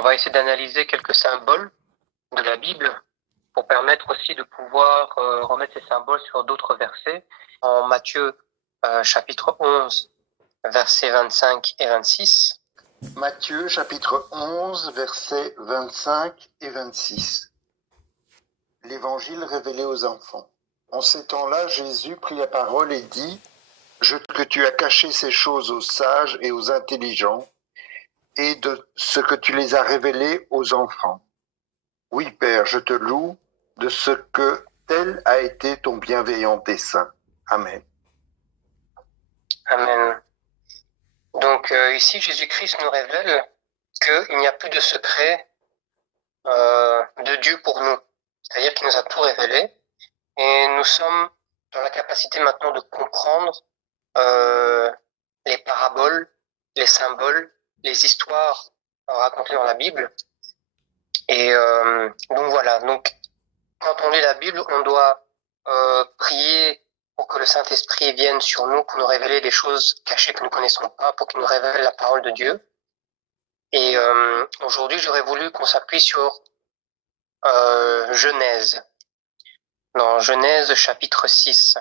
On va essayer d'analyser quelques symboles de la Bible pour permettre aussi de pouvoir remettre ces symboles sur d'autres versets. En Matthieu chapitre 11, versets 25 et 26. Matthieu chapitre 11, versets 25 et 26. L'Évangile révélé aux enfants. En ces temps-là, Jésus prit la parole et dit : que tu as caché ces choses aux sages et aux intelligents, et de ce que tu les as révélées aux enfants. Oui, Père, je te loue de ce que tel a été ton bienveillant dessein. Amen. Amen. Donc ici, Jésus-Christ nous révèle qu'il n'y a plus de secret de Dieu pour nous. C'est-à-dire qu'il nous a tout révélé et nous sommes dans la capacité maintenant de comprendre les paraboles, les symboles, les histoires racontées dans la Bible. Et donc voilà, donc quand on lit la Bible, on doit prier pour que le Saint-Esprit vienne sur nous, pour nous révéler des choses cachées que nous ne connaissons pas, pour qu'il nous révèle la parole de Dieu. Et aujourd'hui, j'aurais voulu qu'on s'appuie sur Genèse. Dans Genèse chapitre 6,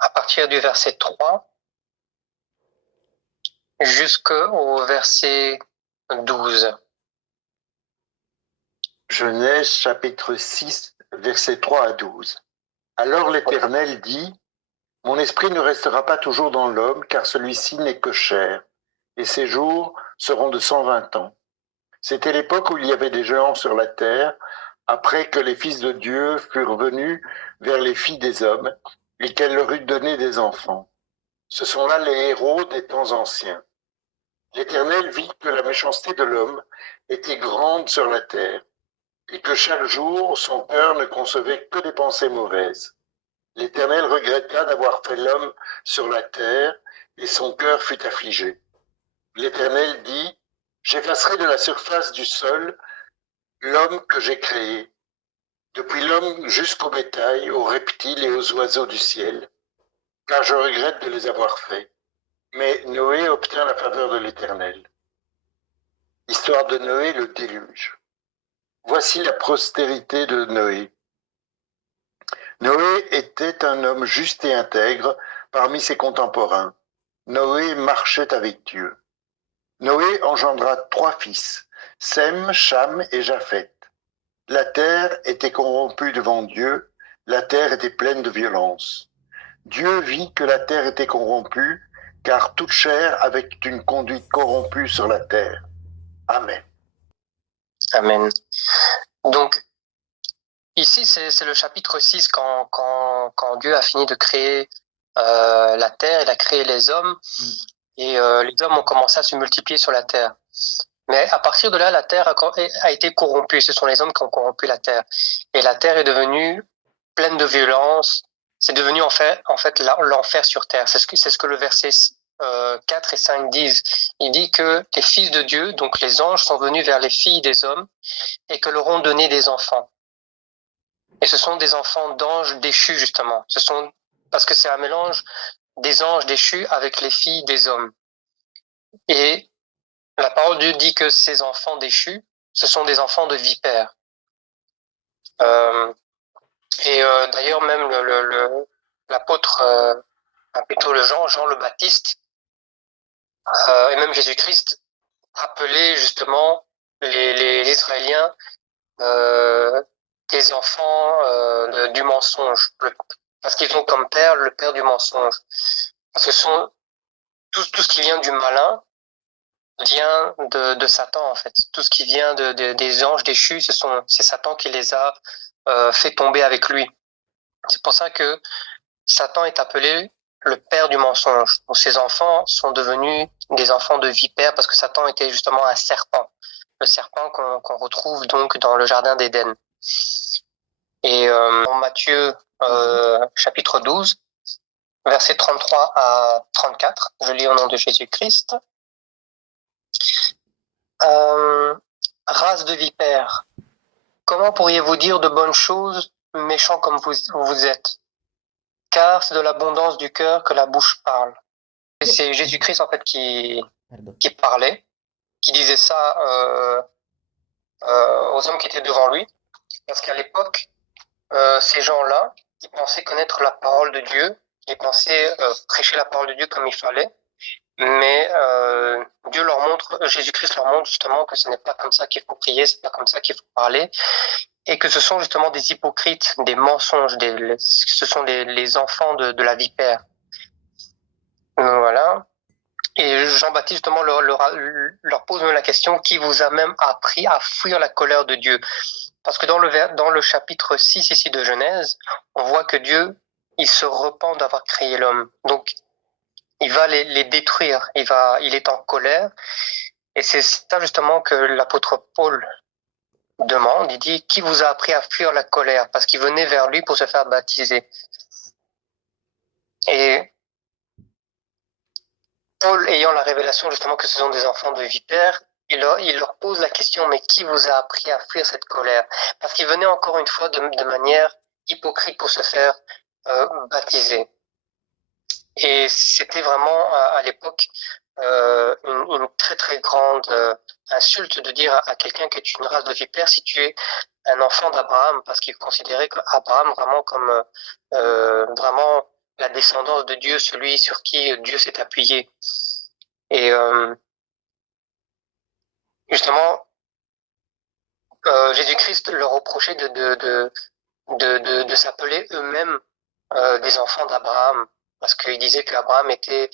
à partir du verset 3 jusqu'au verset 12. Genèse chapitre 6, versets 3 à 12. Alors l'Éternel dit : Mon esprit ne restera pas toujours dans l'homme, car celui-ci n'est que chair, et ses jours seront de 120 ans. C'était l'époque où il y avait des géants sur la terre, après que les fils de Dieu furent venus vers les filles des hommes, et qu'elle leur eut donné des enfants. Ce sont là les héros des temps anciens. L'Éternel vit que la méchanceté de l'homme était grande sur la terre, et que chaque jour son cœur ne concevait que des pensées mauvaises. L'Éternel regretta d'avoir fait l'homme sur la terre, et son cœur fut affligé. L'Éternel dit : J'effacerai de la surface du sol l'homme que j'ai créé, depuis l'homme jusqu'au bétail, aux reptiles et aux oiseaux du ciel, car je regrette de les avoir faits. Mais Noé obtint la faveur de l'Éternel. Histoire de Noé, le déluge. Voici la postérité de Noé. Noé était un homme juste et intègre parmi ses contemporains. Noé marchait avec Dieu. Noé engendra 3 fils, Sem, Cham et Japheth. La terre était corrompue devant Dieu, la terre était pleine de violence. Dieu vit que la terre était corrompue, car toute chair avait une conduite corrompue sur la terre. Amen. Amen. Donc, ici, c'est le chapitre 6, quand Dieu a fini de créer la terre, il a créé les hommes, et les hommes ont commencé à se multiplier sur la terre. Mais à partir de là, la terre a été corrompue. Ce sont les hommes qui ont corrompu la terre. Et la terre est devenue pleine de violence. C'est devenu en fait l'enfer sur terre. C'est ce que le verset 4 et 5 disent. Il dit que les fils de Dieu, donc les anges, sont venus vers les filles des hommes et que leur ont donné des enfants. Et ce sont des enfants d'anges déchus, justement. Parce que c'est un mélange des anges déchus avec les filles des hommes. Et la parole de Dieu dit que ces enfants déchus, ce sont des enfants de vipères. D'ailleurs, même l'apôtre, plutôt Jean le Baptiste, et même Jésus-Christ, appelaient justement les Israéliens des enfants du mensonge, parce qu'ils ont comme père le père du mensonge. Parce que tout ce qui vient du malin vient de Satan, en fait. Tout ce qui vient des anges déchus, c'est Satan qui les a fait tomber avec lui. C'est pour ça que Satan est appelé le père du mensonge. Donc ses enfants sont devenus des enfants de vipères parce que Satan était justement un serpent. Le serpent qu'on retrouve donc dans le jardin d'Éden. Et en Matthieu chapitre 12, versets 33 à 34, je lis au nom de Jésus-Christ. Race de vipères, comment pourriez-vous dire de bonnes choses, méchants comme vous êtes ? Car c'est de l'abondance du cœur que la bouche parle. Et c'est Jésus-Christ en fait qui parlait. qui disait ça aux hommes qui étaient devant lui, parce qu'à l'époque, ces gens-là, ils pensaient connaître la parole de Dieu, ils pensaient prêcher la parole de Dieu comme il fallait, mais Dieu leur montre, Jésus-Christ leur montre justement que ce n'est pas comme ça qu'il faut prier, c'est pas comme ça qu'il faut parler, et que ce sont justement des hypocrites, des mensonges, ce sont les enfants de la vipère. Voilà. Et Jean-Baptiste justement leur pose même la question, qui vous a même appris à fuir la colère de Dieu? Parce que dans le chapitre 6 ici de Genèse, on voit que Dieu, il se repent d'avoir créé l'homme. Donc, il va les détruire. Il est en colère. Et c'est ça justement que l'apôtre Paul demande. Il dit, qui vous a appris à fuir la colère? Parce qu'il venait vers lui pour se faire baptiser. Et Paul, ayant la révélation justement que ce sont des enfants de vipères, il leur pose la question, mais qui vous a appris à fuir cette colère? Parce qu'il venait encore une fois de manière hypocrite pour se faire baptiser. Et c'était vraiment à l'époque une très très grande insulte de dire à quelqu'un que tu es une race de vipères si tu es un enfant d'Abraham, parce qu'il considérait qu'Abraham vraiment comme vraiment la descendance de Dieu, celui sur qui Dieu s'est appuyé. Et justement, Jésus-Christ leur reprochait de s'appeler eux-mêmes des enfants d'Abraham, parce qu'il disait qu'Abraham était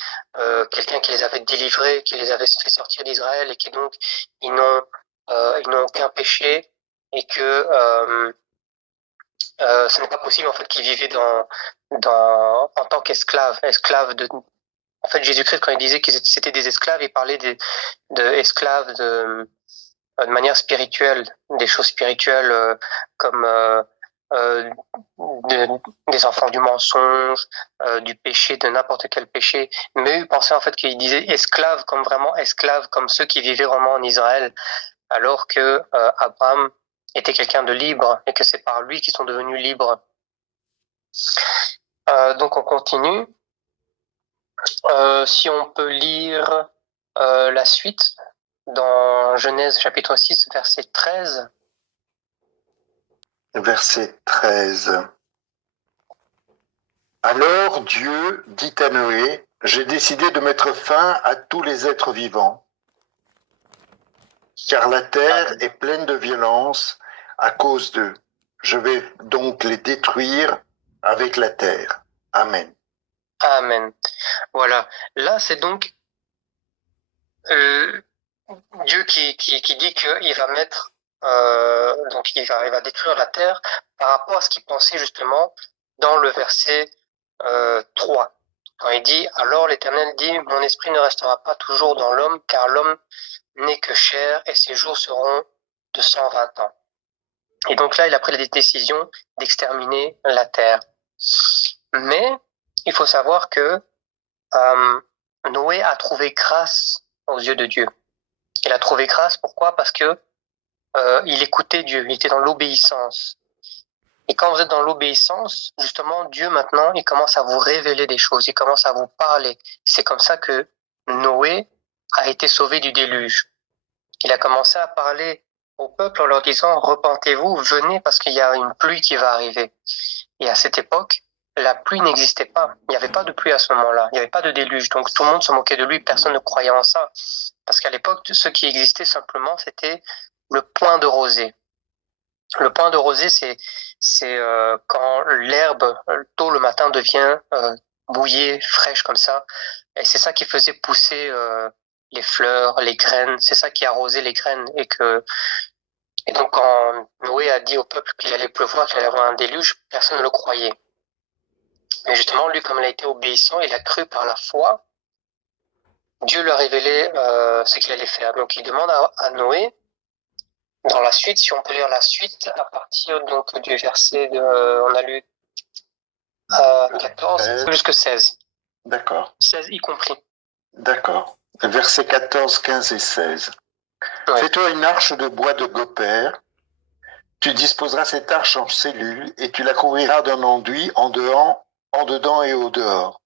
quelqu'un qui les avait délivrés, qui les avait fait sortir d'Israël, et qui donc ils n'ont aucun péché, et que ce n'est pas possible en fait qu'ils vivaient en tant qu'esclaves, En fait, Jésus-Christ, quand il disait qu'ils c'était des esclaves, il parlait d'esclaves de manière spirituelle, des choses spirituelles comme des enfants du mensonge, du péché, de n'importe quel péché. Mais eux pensaient en fait qu'il disait esclaves comme vraiment esclaves, comme ceux qui vivaient vraiment en Israël, alors que Abraham était quelqu'un de libre et que c'est par lui qu'ils sont devenus libres. Donc on continue. Si on peut lire la suite dans Genèse chapitre 6, verset 13. Verset 13. Alors Dieu dit à Noé, j'ai décidé de mettre fin à tous les êtres vivants, car la terre est pleine de violence à cause d'eux. Je vais donc les détruire avec la terre. Amen. Amen. Voilà. Là, c'est donc Dieu qui dit qu'il va mettre, donc il va détruire la terre par rapport à ce qu'il pensait justement dans le verset 3. Quand il dit, alors l'Éternel dit, mon esprit ne restera pas toujours dans l'homme, car l'homme n'est que chair et ses jours seront de 120 ans. Et donc là, il a pris la décision d'exterminer la terre. Mais il faut savoir que Noé a trouvé grâce aux yeux de Dieu. Il a trouvé grâce, pourquoi? Parce que il écoutait Dieu, il était dans l'obéissance. Et quand vous êtes dans l'obéissance, justement, Dieu maintenant, il commence à vous révéler des choses, il commence à vous parler. C'est comme ça que Noé a été sauvé du déluge. Il a commencé à parler au peuple en leur disant, repentez-vous, venez parce qu'il y a une pluie qui va arriver. Et à cette époque, la pluie n'existait pas. Il n'y avait pas de pluie à ce moment-là. Il n'y avait pas de déluge. Donc tout le monde se moquait de lui. Personne ne croyait en ça. Parce qu'à l'époque, ce qui existait simplement, c'était le point de rosée. Le point de rosée, c'est quand l'herbe, tôt le matin, devient bouillée, fraîche comme ça. Et c'est ça qui faisait pousser les fleurs, les graines. C'est ça qui arrosait les graines. Et donc quand Noé a dit au peuple qu'il allait pleuvoir, qu'il allait y avoir un déluge, personne ne le croyait. Mais justement, lui, comme il a été obéissant, il a cru par la foi. Dieu lui a révélé ce qu'il allait faire. Donc il demande à Noé, dans la suite, si on peut lire la suite, à partir donc du verset on a lu 14 jusqu'à 16. D'accord. 16 y compris. D'accord. Versets 14, 15 et 16. Ouais. Fais-toi une arche de bois de gopher. Tu disposeras cette arche en cellules et tu la couvriras d'un enduit en dedans et au dehors.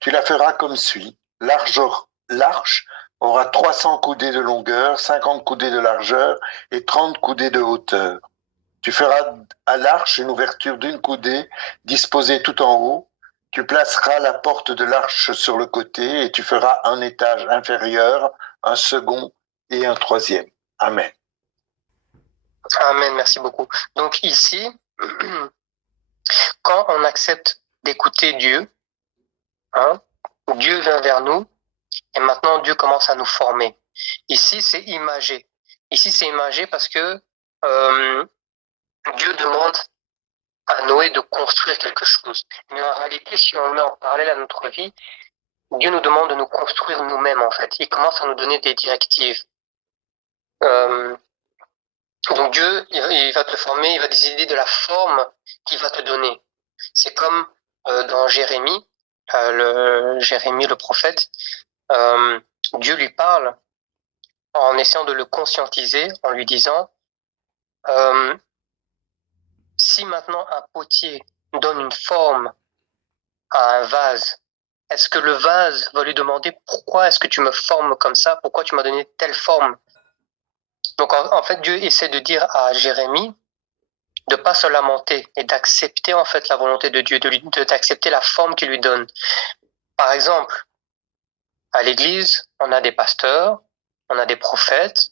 Tu la feras comme suit. L'arche aura 300 coudées de longueur, 50 coudées de largeur et 30 coudées de hauteur. Tu feras à l'arche une ouverture d'une coudée disposée tout en haut. Tu placeras la porte de l'arche sur le côté et tu feras un étage inférieur, un second et un troisième. Amen. Amen, merci beaucoup. Donc ici, quand on accepte d'écouter Dieu, Dieu vient vers nous et maintenant Dieu commence à nous former. Ici, c'est imagé. Ici, c'est imagé parce que Dieu demande à Noé de construire quelque chose. Mais en réalité, si on met en parallèle à notre vie, Dieu nous demande de nous construire nous-mêmes, en fait. Il commence à nous donner des directives. Donc Dieu, il va te former, il va décider de la forme qu'il va te donner. C'est comme dans Jérémie, Jérémie le prophète, Dieu lui parle en essayant de le conscientiser, en lui disant si maintenant un potier donne une forme à un vase, est-ce que le vase va lui demander pourquoi est-ce que tu me formes comme ça, pourquoi tu m'as donné telle forme? Donc en fait, Dieu essaie de dire à Jérémie de pas se lamenter et d'accepter en fait la volonté de Dieu, d'accepter la forme qu'il lui donne. Par exemple, à l'église, on a des pasteurs, on a des prophètes,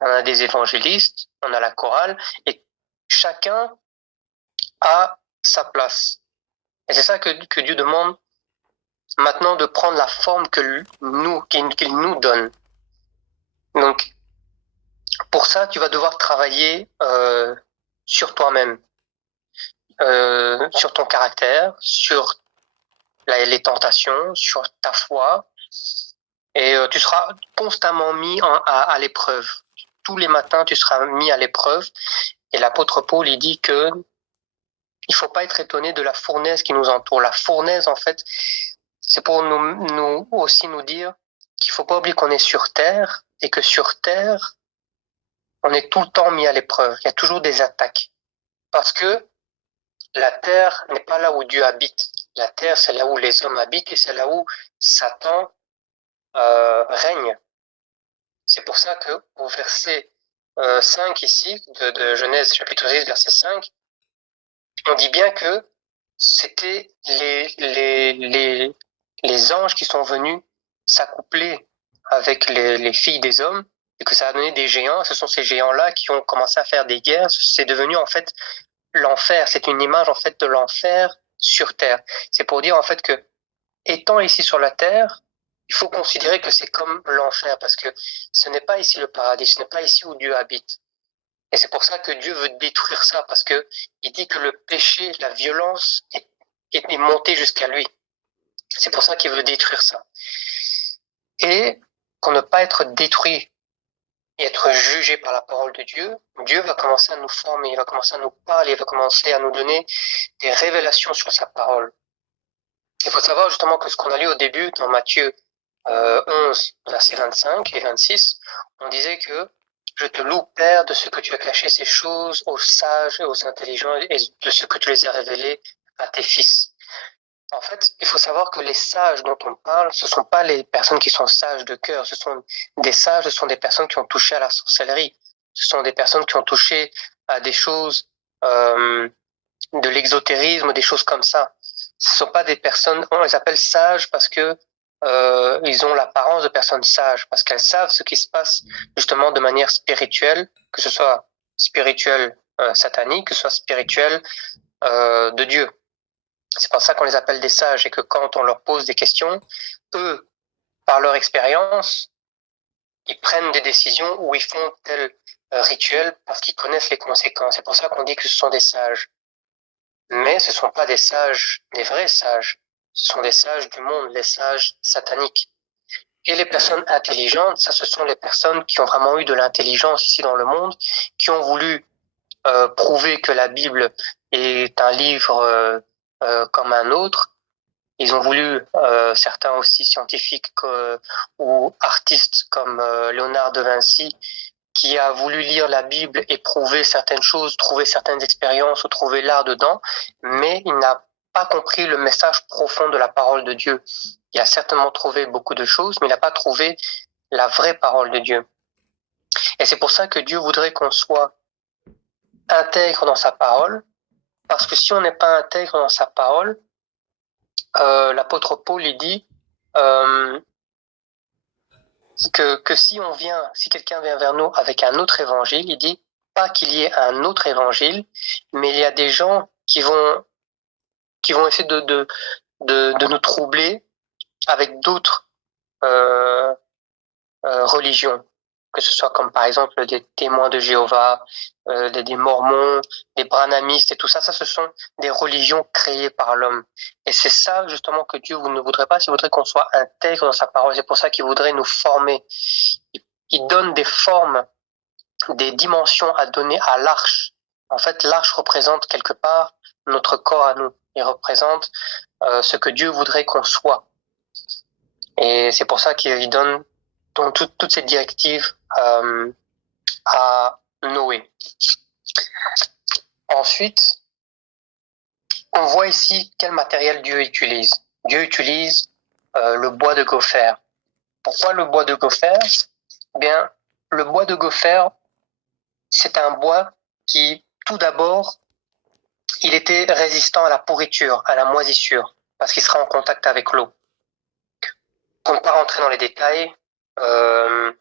on a des évangélistes, on a la chorale, et chacun a sa place. Et c'est ça que Dieu demande maintenant, de prendre la forme qu'il nous donne. Donc, pour ça, tu vas devoir travailler sur toi-même, sur ton caractère, sur les tentations, sur ta foi, et tu seras constamment mis à l'épreuve. Tous les matins, tu seras mis à l'épreuve, et l'apôtre Paul, il dit que il faut pas être étonné de la fournaise qui nous entoure. La fournaise, en fait, c'est pour nous aussi nous dire qu'il faut pas oublier qu'on est sur terre, et que sur terre, on est tout le temps mis à l'épreuve. Il y a toujours des attaques. Parce que la terre n'est pas là où Dieu habite. La terre, c'est là où les hommes habitent et c'est là où Satan règne. C'est pour ça que au verset 5 ici, de Genèse chapitre 10, verset 5, on dit bien que c'était les anges qui sont venus s'accoupler avec les filles des hommes et que ça a donné des géants. Ce sont ces géants-là qui ont commencé à faire des guerres. C'est devenu en fait l'enfer. C'est une image en fait de l'enfer sur terre. C'est pour dire en fait que étant ici sur la terre, il faut considérer que c'est comme l'enfer parce que ce n'est pas ici le paradis, ce n'est pas ici où Dieu habite. Et c'est pour ça que Dieu veut détruire ça parce que il dit que le péché, la violence est montée jusqu'à lui. C'est pour ça qu'il veut détruire ça. Et pour ne pas être détruit et être jugé par la parole de Dieu, Dieu va commencer à nous former, il va commencer à nous parler, il va commencer à nous donner des révélations sur sa parole. Il faut savoir justement que ce qu'on a lu au début dans Matthieu 11, versets 25 et 26, on disait que je te loue, Père, de ce que tu as caché ces choses aux sages et aux intelligents et de ce que tu les as révélées à tes fils. En fait, il faut savoir que les sages dont on parle, ce sont pas les personnes qui sont sages de cœur. Ce sont des sages, ce sont des personnes qui ont touché à la sorcellerie. Ce sont des personnes qui ont touché à des choses de l'exotérisme, des choses comme ça. Ce sont pas des personnes, on les appelle sages parce que ils ont l'apparence de personnes sages, parce qu'elles savent ce qui se passe justement de manière spirituelle, que ce soit spirituel satanique, que ce soit spirituel de Dieu. C'est pour ça qu'on les appelle des sages et que quand on leur pose des questions, eux, par leur expérience, ils prennent des décisions ou ils font tel rituel parce qu'ils connaissent les conséquences. C'est pour ça qu'on dit que ce sont des sages. Mais ce ne sont pas des sages, des vrais sages. Ce sont des sages du monde, les sages sataniques. Et les personnes intelligentes, ça, ce sont les personnes qui ont vraiment eu de l'intelligence ici dans le monde, qui ont voulu prouver que la Bible est un livre comme un autre. Ils ont voulu, certains aussi scientifiques ou artistes comme Léonard de Vinci, qui a voulu lire la Bible et prouver certaines choses, trouver certaines expériences ou trouver l'art dedans, mais il n'a pas compris le message profond de la parole de Dieu. Il a certainement trouvé beaucoup de choses, mais il n'a pas trouvé la vraie parole de Dieu. Et c'est pour ça que Dieu voudrait qu'on soit intègre dans sa parole, parce que si on n'est pas intègre dans sa parole, l'apôtre Paul il dit que si quelqu'un vient vers nous avec un autre évangile, il dit pas qu'il y ait un autre évangile, mais il y a des gens qui vont essayer de nous troubler avec d'autres religions, que ce soit comme par exemple des témoins de Jéhovah, des mormons, des branhamistes et tout ça, ce sont des religions créées par l'homme. Et c'est ça justement que Dieu ne voudrait pas, il voudrait qu'on soit intègre dans sa parole. C'est pour ça qu'il voudrait nous former. Il donne des formes, des dimensions à donner à l'arche. En fait, l'arche représente quelque part notre corps à nous. Il représente ce que Dieu voudrait qu'on soit. Et c'est pour ça qu'il donne toutes ces directives à Noé. Ensuite, on voit ici quel matériel Dieu utilise. Dieu utilise le bois de gopher. Pourquoi le bois de gopher? Bien, le bois de gopher, c'est un bois qui, tout d'abord, il était résistant à la pourriture, à la moisissure, parce qu'il sera en contact avec l'eau. Pour ne pas rentrer dans les détails, on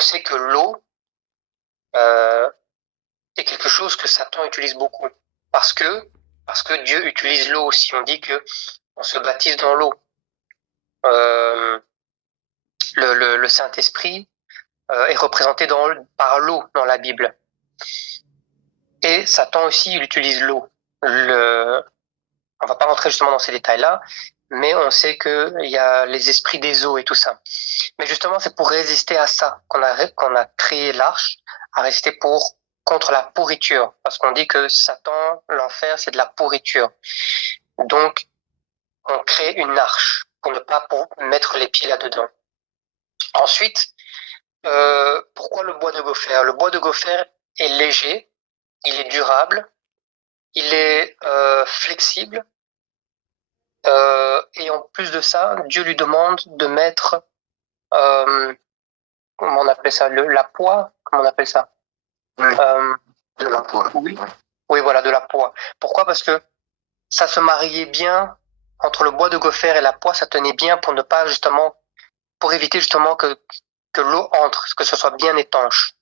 sait que l'eau est quelque chose que Satan utilise beaucoup, parce que Dieu utilise l'eau aussi. On dit que on se baptise dans l'eau. Le Saint-Esprit est représenté par l'eau dans la Bible. Et Satan aussi, il utilise l'eau. On va pas rentrer justement dans ces détails-là, mais on sait qu'il y a les esprits des eaux et tout ça. Mais justement, c'est pour résister à ça qu'on a créé l'arche, à résister contre la pourriture. Parce qu'on dit que Satan, l'enfer, c'est de la pourriture. Donc, on crée une arche pour ne pas mettre les pieds là-dedans. Ensuite, pourquoi le bois de gopher? Le bois de gopher est léger, il est durable, il est flexible, et en plus de ça, Dieu lui demande de mettre, comment on appelle ça, la poix, comment on appelle ça? Oui, de la poix. Oui, voilà, de la poix. Pourquoi? Parce que ça se mariait bien entre le bois de gopher et la poix, ça tenait bien pour éviter justement que l'eau entre, que ce soit bien étanche.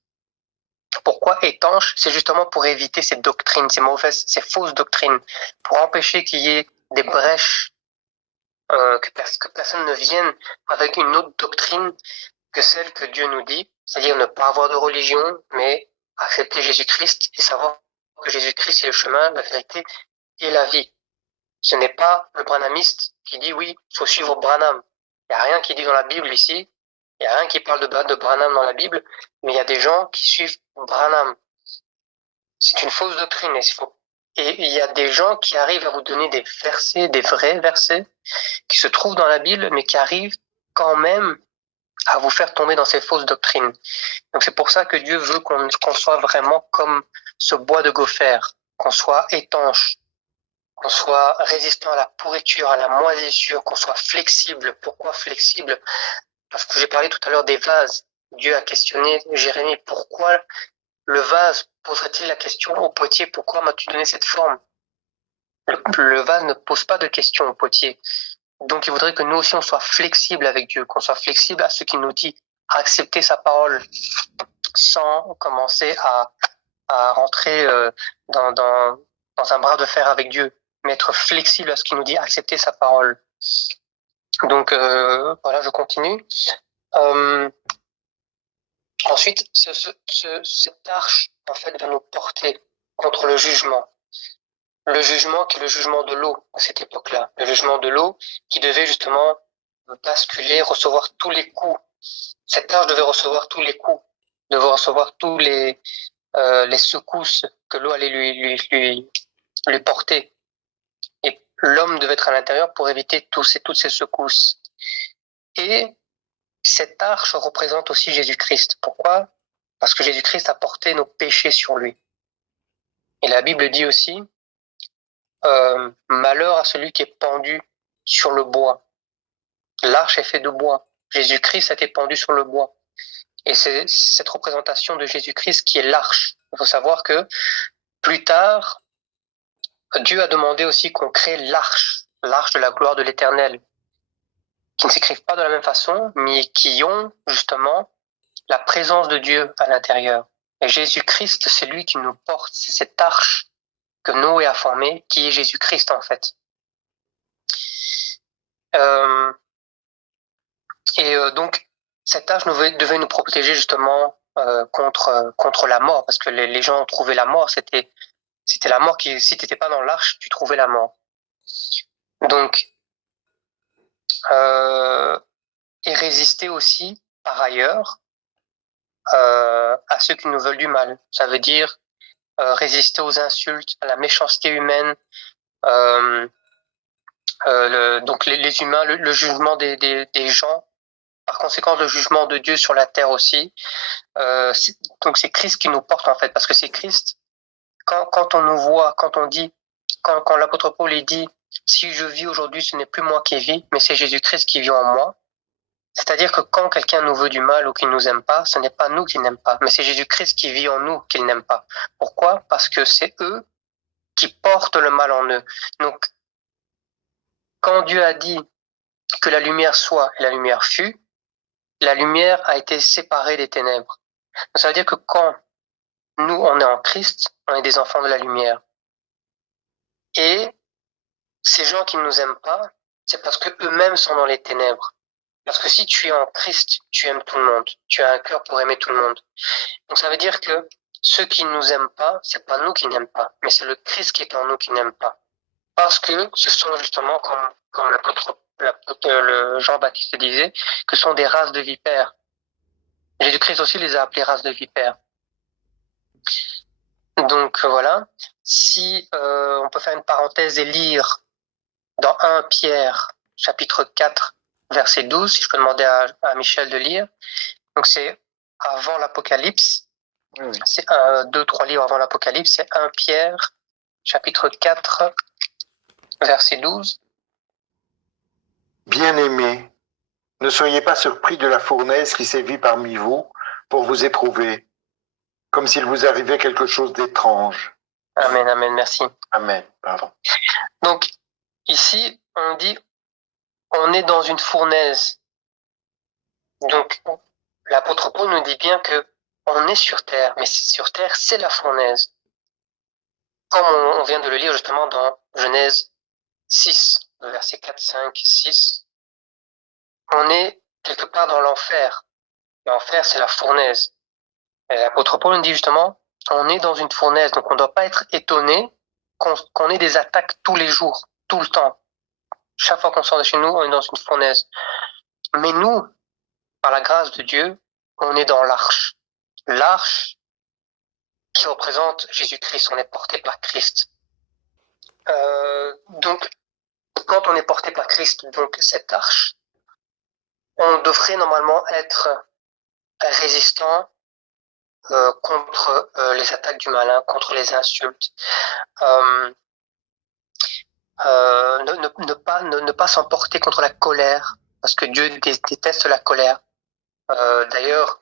Pourquoi étanche? C'est justement pour éviter ces doctrines, ces fausses doctrines, pour empêcher qu'il y ait des brèches, que personne ne vienne avec une autre doctrine que celle que Dieu nous dit, c'est-à-dire ne pas avoir de religion, mais accepter Jésus-Christ et savoir que Jésus-Christ est le chemin, la vérité et la vie. Ce n'est pas le branhamiste qui dit oui, il faut suivre Branham. Il n'y a rien qui dit dans la Bible ici, il n'y a rien qui parle de Branham dans la Bible, mais il y a des gens qui suivent Branham. C'est une fausse doctrine. Et il y a des gens qui arrivent à vous donner des versets, des vrais versets, qui se trouvent dans la Bible, mais qui arrivent quand même à vous faire tomber dans ces fausses doctrines. Donc c'est pour ça que Dieu veut qu'on soit vraiment comme ce bois de gopher, qu'on soit étanche, qu'on soit résistant à la pourriture, à la moisissure, qu'on soit flexible. Pourquoi flexible? Parce que j'ai parlé tout à l'heure des vases. Dieu a questionné Jérémie, pourquoi le vase poserait-il la question au potier, pourquoi m'as-tu donné cette forme? Le vase ne pose pas de question au potier. Donc il voudrait que nous aussi on soit flexible avec Dieu, qu'on soit flexible à ce qu'il nous dit, à accepter sa parole sans commencer à rentrer dans un bras de fer avec Dieu, mais être flexible à ce qu'il nous dit, accepter sa parole. Donc voilà, je continue. Ensuite, cette arche en fait va nous porter contre le jugement. Le jugement qui est le jugement de l'eau à cette époque-là. Le jugement de l'eau qui devait justement basculer, recevoir tous les coups. Cette arche devait recevoir tous les coups, devait recevoir tous les secousses que l'eau allait lui porter. Et l'homme devait être à l'intérieur pour éviter toutes ces secousses. Et cette arche représente aussi Jésus-Christ. Pourquoi? Parce que Jésus-Christ a porté nos péchés sur lui. Et la Bible dit aussi, malheur à celui qui est pendu sur le bois. L'arche est faite de bois. Jésus-Christ a été pendu sur le bois. Et c'est cette représentation de Jésus-Christ qui est l'arche. Il faut savoir que plus tard, Dieu a demandé aussi qu'on crée l'arche de la gloire de l'Éternel, qui ne s'écrivent pas de la même façon, mais qui ont justement la présence de Dieu à l'intérieur. Et Jésus-Christ, c'est lui qui nous porte, c'est cette arche que Noé a formée, qui est Jésus-Christ en fait. Donc, cette arche devait nous protéger justement contre la mort, parce que les gens ont trouvé la mort, c'était la mort qui, si tu n'étais pas dans l'arche, tu trouvais la mort. Donc, et résister aussi, par ailleurs, à ceux qui nous veulent du mal. Ça veut dire résister aux insultes, à la méchanceté humaine, donc les humains, le jugement des gens, par conséquent le jugement de Dieu sur la terre aussi. Donc c'est Christ qui nous porte en fait, parce que c'est Christ. Quand on nous voit, quand on dit, quand l'apôtre Paul dit, si je vis aujourd'hui, ce n'est plus moi qui vis, mais c'est Jésus-Christ qui vit en moi. C'est-à-dire que quand quelqu'un nous veut du mal ou qu'il nous aime pas, ce n'est pas nous qui n'aiment pas, mais c'est Jésus-Christ qui vit en nous qu'il n'aime pas. Pourquoi? Parce que c'est eux qui portent le mal en eux. Donc, quand Dieu a dit que la lumière soit et la lumière fut, la lumière a été séparée des ténèbres. Donc, ça veut dire que quand nous, on est en Christ, on est des enfants de la lumière. Et ces gens qui ne nous aiment pas, c'est parce que eux-mêmes sont dans les ténèbres. Parce que si tu es en Christ, tu aimes tout le monde. Tu as un cœur pour aimer tout le monde. Donc ça veut dire que ceux qui ne nous aiment pas, c'est pas nous qui n'aiment pas, mais c'est le Christ qui est en nous qui n'aime pas. Parce que ce sont justement, comme le Jean-Baptiste disait, que ce sont des races de vipères. Jésus-Christ aussi les a appelées races de vipères. Donc voilà. Si on peut faire une parenthèse et lire dans 1 Pierre, chapitre 4, verset 12, si je peux demander à Michel de lire. Donc c'est avant l'Apocalypse. Oui. C'est 2, 3 livres avant l'Apocalypse. C'est 1 Pierre, chapitre 4, verset 12. Bien-aimés, ne soyez pas surpris de la fournaise qui sévit parmi vous pour vous éprouver, comme s'il vous arrivait quelque chose d'étrange. Amen, amen, merci. Amen, pardon. Donc, ici, on dit, on est dans une fournaise. Donc, l'apôtre Paul nous dit bien que on est sur terre, mais sur terre, c'est la fournaise. Comme on vient de le lire justement dans Genèse 6, versets 4, 5, 6, on est quelque part dans l'enfer. L'enfer, c'est la fournaise. Et l'apôtre Paul nous dit justement, on est dans une fournaise, donc on ne doit pas être étonné qu'on ait des attaques tous les jours, tout le temps. Chaque fois qu'on sort de chez nous, on est dans une fournaise. Mais nous, par la grâce de Dieu, on est dans l'arche. L'arche qui représente Jésus-Christ, on est porté par Christ. Donc, quand on est porté par Christ, donc cette arche, on devrait normalement être résistant contre les attaques du malin, contre les insultes. Ne pas s'emporter contre la colère, parce que Dieu déteste la colère. D'ailleurs,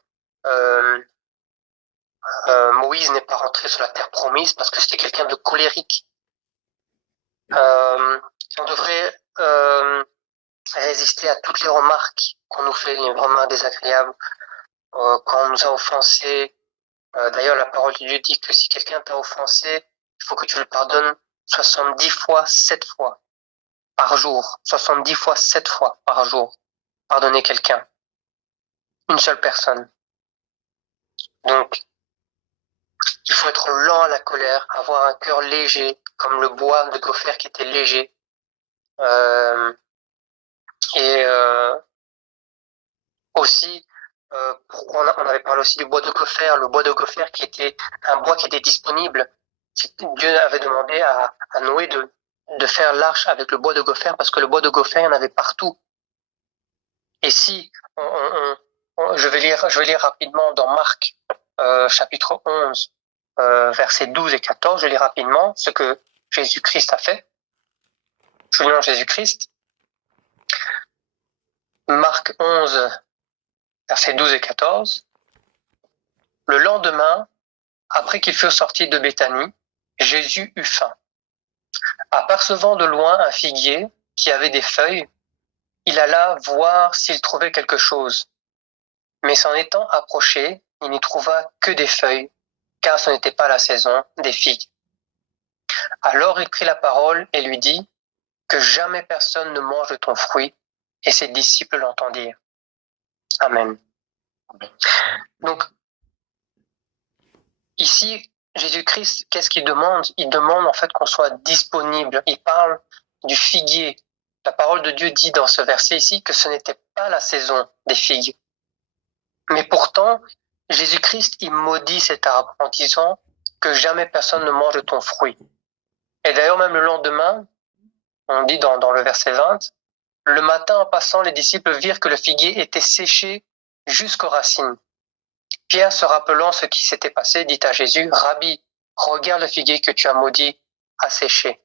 Moïse n'est pas rentré sur la terre promise parce que c'était quelqu'un de colérique. On devrait résister à toutes les remarques qu'on nous fait, les remarques désagréables, quand on nous a offensés. D'ailleurs, la parole de Dieu dit que si quelqu'un t'a offensé, il faut que tu le pardonnes 70 fois, 7 fois par jour. 70 fois, 7 fois par jour. Pardonner quelqu'un. Une seule personne. Donc, il faut être lent à la colère, avoir un cœur léger, comme le bois de gopher qui était léger. Aussi, pourquoi on avait parlé aussi du bois de gopher, le bois de gopher qui était un bois qui était disponible. Dieu avait demandé à Noé de faire l'arche avec le bois de gopher parce que le bois de gopher, il y en avait partout. Et si je vais lire rapidement dans Marc chapitre 11 versets 12 et 14, je lis rapidement ce que Jésus-Christ a fait. Je lis en Jésus-Christ. Marc 11, versets 12 et 14. Le lendemain, après qu'ils furent sortis de Béthanie, Jésus eut faim. Apercevant de loin un figuier qui avait des feuilles, il alla voir s'il trouvait quelque chose. Mais s'en étant approché, il n'y trouva que des feuilles, car ce n'était pas la saison des figues. Alors il prit la parole et lui dit que jamais personne ne mange de ton fruit, et ses disciples l'entendirent. Amen. Donc, ici, Jésus-Christ, qu'est-ce qu'il demande? Il demande en fait qu'on soit disponible. Il parle du figuier. La parole de Dieu dit dans ce verset ici que ce n'était pas la saison des figues. Mais pourtant, Jésus-Christ, il maudit cet arbre en disant que jamais personne ne mange de ton fruit. Et d'ailleurs, même le lendemain, on dit dans le verset 20, le matin en passant, les disciples virent que le figuier était séché jusqu'aux racines. Pierre, se rappelant ce qui s'était passé, dit à Jésus, Rabbi, regarde le figuier que tu as maudit a séché.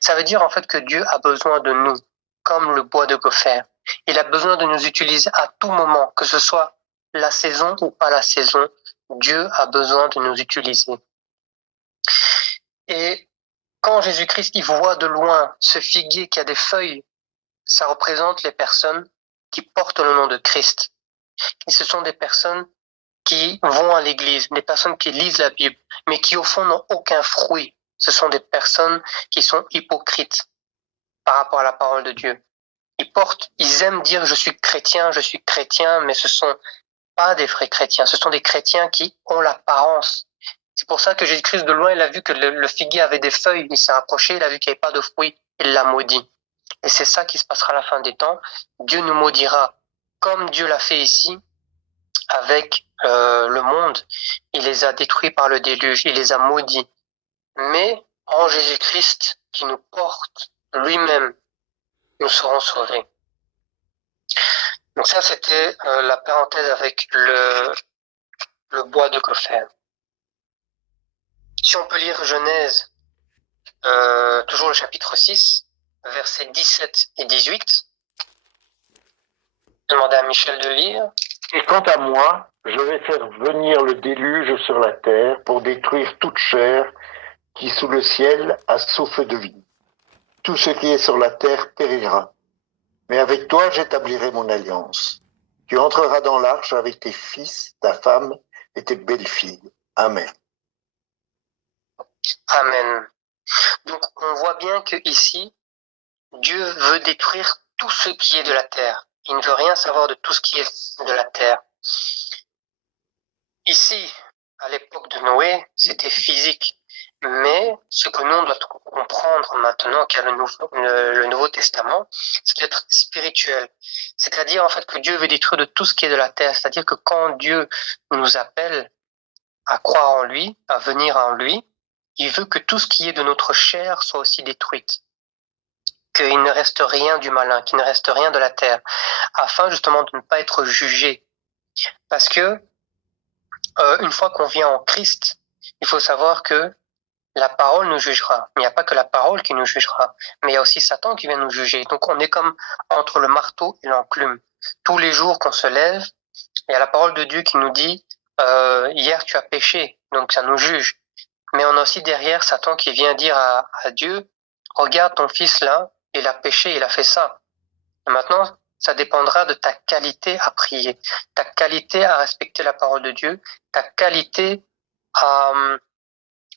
Ça veut dire en fait que Dieu a besoin de nous, comme le bois de gopher. Il a besoin de nous utiliser à tout moment, que ce soit la saison ou pas la saison. Dieu a besoin de nous utiliser. Et quand Jésus-Christ il voit de loin ce figuier qui a des feuilles, ça représente les personnes qui portent le nom de Christ. Et ce sont des personnes qui vont à l'église, des personnes qui lisent la Bible, mais qui au fond n'ont aucun fruit. Ce sont des personnes qui sont hypocrites par rapport à la parole de Dieu. Ils aiment dire je suis chrétien, mais ce sont pas des vrais chrétiens. Ce sont des chrétiens qui ont l'apparence. C'est pour ça que Jésus-Christ de loin, il a vu que le figuier avait des feuilles, il s'est approché, il a vu qu'il n'y avait pas de fruits, il l'a maudit. Et c'est ça qui se passera à la fin des temps. Dieu nous maudira comme Dieu l'a fait ici avec le monde. Il les a détruits par le déluge, il les a maudits. Mais en Jésus-Christ qui nous porte lui-même, nous serons sauvés. Donc ça, c'était la parenthèse avec le bois de gopher. Si on peut lire Genèse, toujours le chapitre 6, versets 17 et 18. Je vais demander à Michel de lire. Et quant à moi, je vais faire venir le déluge sur la terre pour détruire toute chair qui sous le ciel a souffle de vie. Tout ce qui est sur la terre périra. Mais avec toi, j'établirai mon alliance. Tu entreras dans l'arche avec tes fils, ta femme et tes belles-filles. Amen. Amen. Donc, on voit bien que ici, Dieu veut détruire tout ce qui est de la terre. Il ne veut rien savoir de tout ce qui est de la terre. Ici, à l'époque de Noé, c'était physique. Mais ce que nous, on doit comprendre maintenant qu'il y a le Nouveau Testament, c'est d'être spirituel. C'est-à-dire, en fait, que Dieu veut détruire de tout ce qui est de la terre. C'est-à-dire que quand Dieu nous appelle à croire en lui, à venir en lui, il veut que tout ce qui est de notre chair soit aussi détruite. Qu'il ne reste rien du malin, qu'il ne reste rien de la terre, afin justement de ne pas être jugé. Parce que, une fois qu'on vient en Christ, il faut savoir que la parole nous jugera. Il n'y a pas que la parole qui nous jugera, mais il y a aussi Satan qui vient nous juger. Donc on est comme entre le marteau et l'enclume. Tous les jours qu'on se lève, il y a la parole de Dieu qui nous dit hier tu as péché, donc ça nous juge. Mais on a aussi derrière Satan qui vient dire à Dieu, regarde ton fils là, il a péché, il a fait ça. Et maintenant, ça dépendra de ta qualité à prier, ta qualité à respecter la parole de Dieu, ta qualité à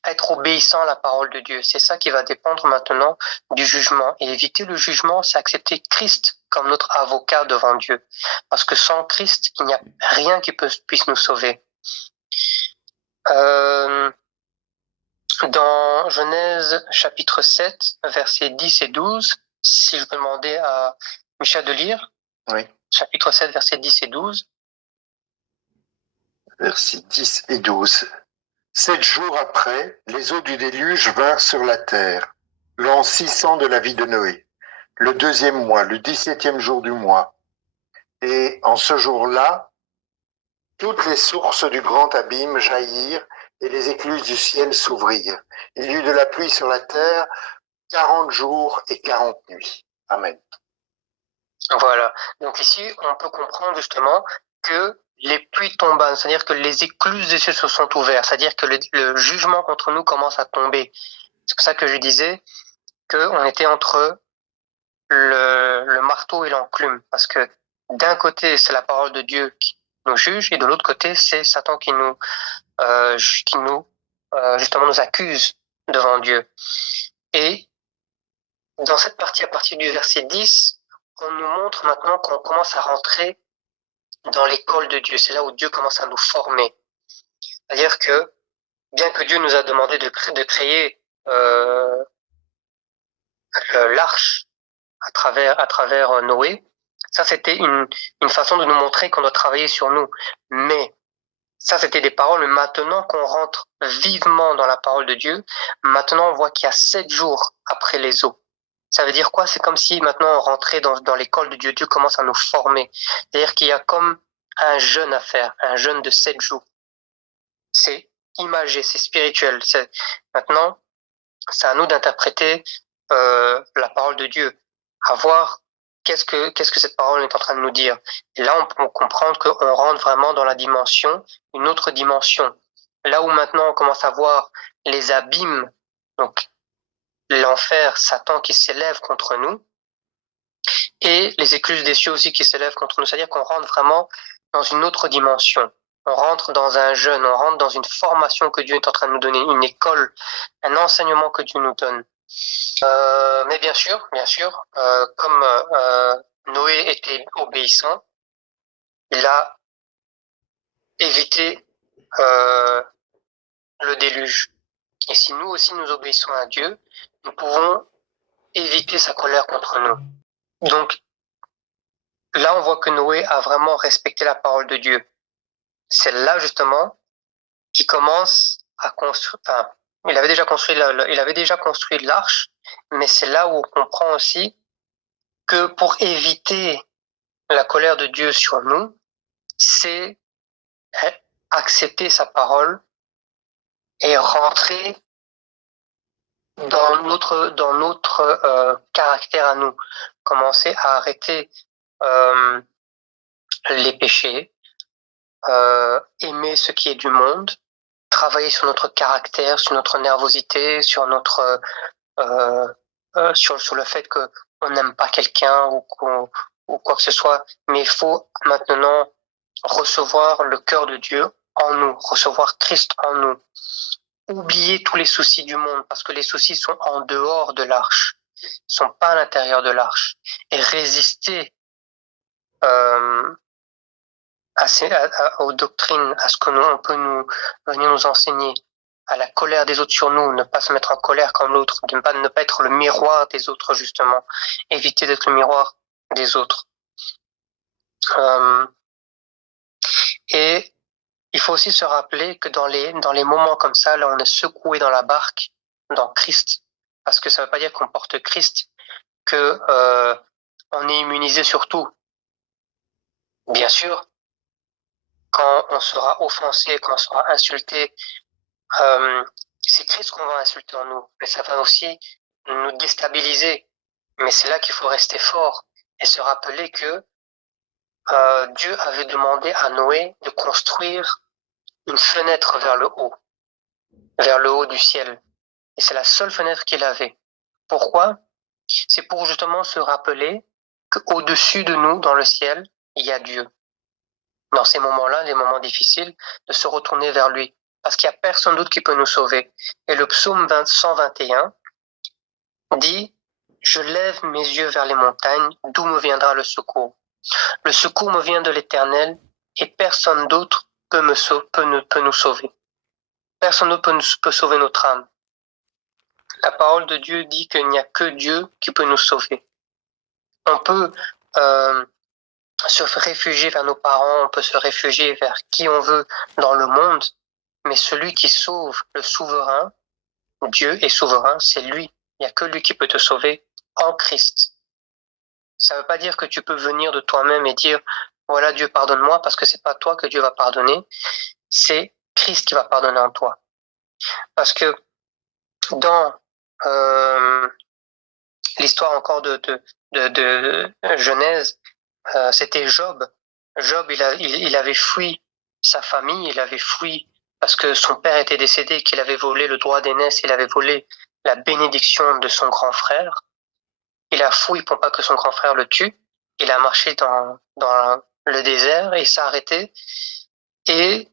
être obéissant à la parole de Dieu. C'est ça qui va dépendre maintenant du jugement. Et éviter le jugement, c'est accepter Christ comme notre avocat devant Dieu. Parce que sans Christ, il n'y a rien qui puisse nous sauver. Dans Genèse chapitre 7, versets 10 et 12, si je peux demander à Michel de lire. Oui. Chapitre 7, versets 10 et 12. Versets 10 et 12. 7 jours après, les eaux du déluge vinrent sur la terre, l'an 600 de la vie de Noé, le 2e mois, le 17e jour du mois. Et en ce jour-là, toutes les sources du grand abîme jaillirent et les écluses du ciel s'ouvrirent. Il y eut de la pluie sur la terre 40 jours et 40 nuits. Amen. Voilà. Donc ici, on peut comprendre justement que les pluies tombent, c'est-à-dire que les écluses des cieux se sont ouvertes, c'est-à-dire que le jugement contre nous commence à tomber. C'est pour ça que je disais qu'on était entre le marteau et l'enclume, parce que d'un côté, c'est la parole de Dieu qui nous juge, et de l'autre côté, c'est Satan qui nous justement nous accuse devant Dieu. Et dans cette partie, à partir du verset 10, on nous montre maintenant qu'on commence à rentrer dans l'école de Dieu. C'est là où Dieu commence à nous former. C'est-à-dire que, bien que Dieu nous a demandé de créer l'arche à travers Noé, ça c'était une façon de nous montrer qu'on doit travailler sur nous. Mais ça c'était des paroles, mais maintenant qu'on rentre vivement dans la parole de Dieu, maintenant on voit qu'il y a 7 jours après les eaux. Ça veut dire quoi? C'est comme si maintenant on rentrait dans l'école de Dieu. Dieu commence à nous former. C'est-à-dire qu'il y a comme un jeûne à faire, un jeûne de 7 jours. C'est imagé, c'est spirituel. Maintenant, c'est à nous d'interpréter la parole de Dieu, à voir qu'est-ce que cette parole est en train de nous dire. Et là, on peut comprendre qu'on rentre vraiment dans la dimension, une autre dimension. Là où maintenant on commence à voir les abîmes, donc l'enfer, Satan qui s'élève contre nous, et les écluses des cieux aussi qui s'élèvent contre nous. C'est-à-dire qu'on rentre vraiment dans une autre dimension. On rentre dans un jeûne, on rentre dans une formation que Dieu est en train de nous donner, une école, un enseignement que Dieu nous donne. Mais bien sûr, comme Noé était obéissant, il a évité le déluge. Et si nous aussi nous obéissons à Dieu, nous pouvons éviter sa colère contre nous. Donc là, on voit que Noé a vraiment respecté la parole de Dieu. C'est là justement qu'il commence à construire. Enfin, il avait déjà construit l'arche, mais c'est là où on comprend aussi que pour éviter la colère de Dieu sur nous, c'est accepter sa parole et rentrer dans notre caractère à nous, commencer à arrêter les péchés, aimer ce qui est du monde, travailler sur notre caractère, sur notre nervosité, sur notre sur le fait que on n'aime pas quelqu'un ou quoi que ce soit, mais il faut maintenant recevoir le cœur de Dieu en nous, recevoir Christ en nous. Oublier tous les soucis du monde, parce que les soucis sont en dehors de l'arche, ils sont pas à l'intérieur de l'arche, et résister aux doctrines, à ce que on peut venir nous enseigner, à la colère des autres sur nous, ne pas se mettre en colère comme l'autre, ne pas être le miroir des autres justement, éviter d'être le miroir des autres. Et il faut aussi se rappeler que dans les moments comme ça, là on est secoué dans la barque, dans Christ, parce que ça ne veut pas dire qu'on porte Christ, que on est immunisé sur tout. Bien sûr, quand on sera offensé, quand on sera insulté, c'est Christ qu'on va insulter en nous, mais ça va aussi nous déstabiliser. Mais c'est là qu'il faut rester fort et se rappeler que Dieu avait demandé à Noé de construire une fenêtre vers le haut du ciel. Et c'est la seule fenêtre qu'il avait. Pourquoi? C'est pour justement se rappeler qu'au-dessus de nous, dans le ciel, il y a Dieu. Dans ces moments-là, les moments difficiles, de se retourner vers lui. Parce qu'il n'y a personne d'autre qui peut nous sauver. Et le psaume 121 dit « Je lève mes yeux vers les montagnes, d'où me viendra le secours. Le secours me vient de l'Éternel, et personne d'autre peut nous sauver. Personne d'autre peut sauver notre âme. » La parole de Dieu dit qu'il n'y a que Dieu qui peut nous sauver. On peut se réfugier vers nos parents, on peut se réfugier vers qui on veut dans le monde, mais celui qui sauve, le souverain, Dieu est souverain, c'est lui. Il n'y a que lui qui peut te sauver en Christ. Ça ne veut pas dire que tu peux venir de toi-même et dire voilà Dieu pardonne-moi, parce que c'est pas toi que Dieu va pardonner, c'est Christ qui va pardonner en toi. Parce que dans l'histoire encore de Genèse, c'était Job. Job, il avait fui sa famille, il avait fui parce que son père était décédé, qu'il avait volé le droit d'aînesse, il avait volé la bénédiction de son grand frère. Il a fui pour pas que son grand frère le tue. Il a marché dans le désert et il s'est arrêté. Et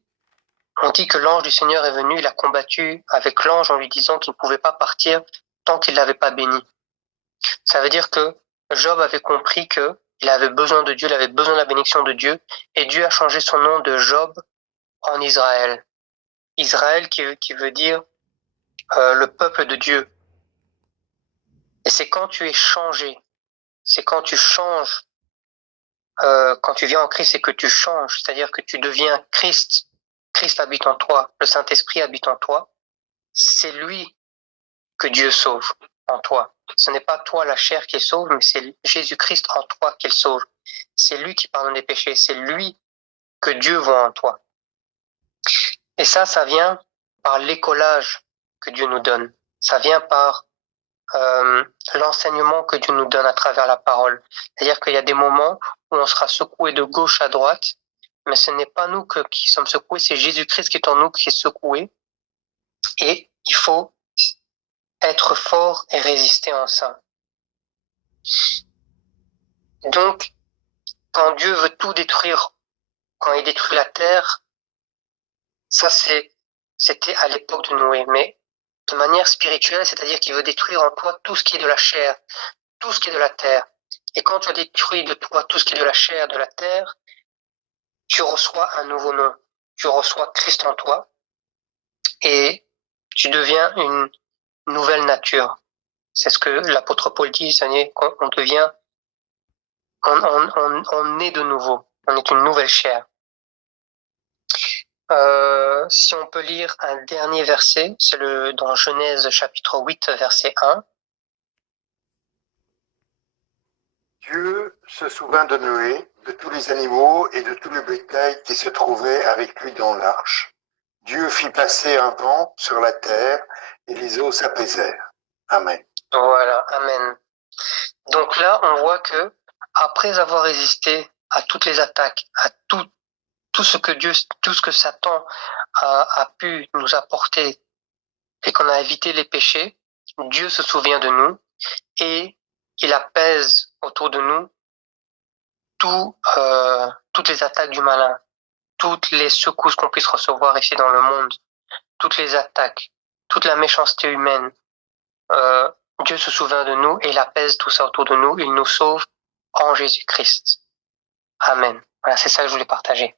on dit que l'ange du Seigneur est venu, il a combattu avec l'ange en lui disant qu'il ne pouvait pas partir tant qu'il l'avait pas béni. Ça veut dire que Job avait compris que il avait besoin de Dieu, il avait besoin de la bénédiction de Dieu, et Dieu a changé son nom de Job en Israël. Israël qui veut dire le peuple de Dieu. Et c'est quand tu es changé, c'est quand tu changes, quand tu viens en Christ et que tu changes, c'est-à-dire que tu deviens Christ. Christ habite en toi, le Saint-Esprit habite en toi. C'est lui que Dieu sauve en toi. Ce n'est pas toi la chair qui sauve, mais c'est Jésus-Christ en toi qui sauve. C'est lui qui pardonne les péchés, c'est lui que Dieu voit en toi. Et ça vient par l'écolage que Dieu nous donne. Ça vient par l'enseignement que Dieu nous donne à travers la parole. C'est-à-dire qu'il y a des moments où on sera secoué de gauche à droite, mais ce n'est pas nous qui sommes secoués, c'est Jésus-Christ qui est en nous qui est secoué. Et il faut être fort et résister en ça. Donc, quand Dieu veut tout détruire, quand il détruit la terre, ça c'était à l'époque de Noé, mais de manière spirituelle, c'est-à-dire qu'il veut détruire en toi tout ce qui est de la chair, tout ce qui est de la terre. Et quand tu as détruit de toi tout ce qui est de la chair, de la terre, tu reçois un nouveau nom. Tu reçois Christ en toi et tu deviens une nouvelle nature. C'est ce que l'apôtre Paul dit, c'est-à-dire qu'on devient, on est de nouveau. On est une nouvelle chair. Si on peut lire un dernier verset, c'est dans Genèse chapitre 8, verset 1. Dieu se souvint de Noé, de tous les animaux et de tout le bétail qui se trouvait avec lui dans l'arche. Dieu fit passer un vent sur la terre et les eaux s'apaisèrent. Amen. Voilà, amen. Donc là, on voit que après avoir résisté à toutes les attaques, à tout ce que Satan a pu nous apporter et qu'on a évité les péchés, Dieu se souvient de nous et il apaise autour de nous toutes les attaques du malin, toutes les secousses qu'on puisse recevoir ici dans le monde, toutes les attaques, toute la méchanceté humaine. Dieu se souvient de nous et il apaise tout ça autour de nous. Il nous sauve en Jésus-Christ. Amen. Voilà, c'est ça que je voulais partager.